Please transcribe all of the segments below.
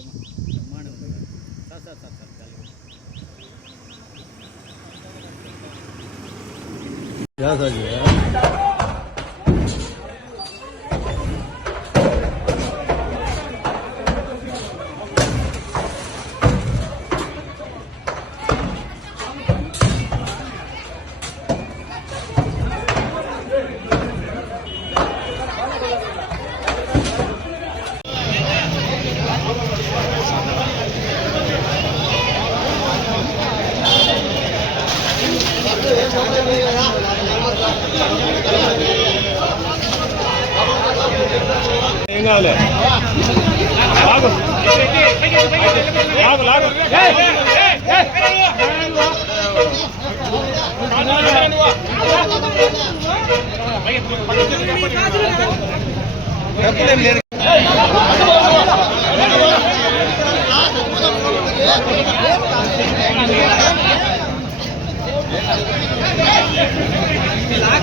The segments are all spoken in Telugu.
பிரமாண சார் சார் சார் சார் ஜாலியாக కావాలి లాగు లాగు లాగు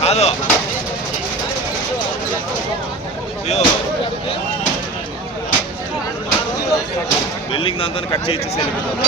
కాదు. బిల్డింగ్ దాంతో కట్ చేయించేసి వెళ్ళిపోతాం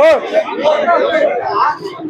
Oh!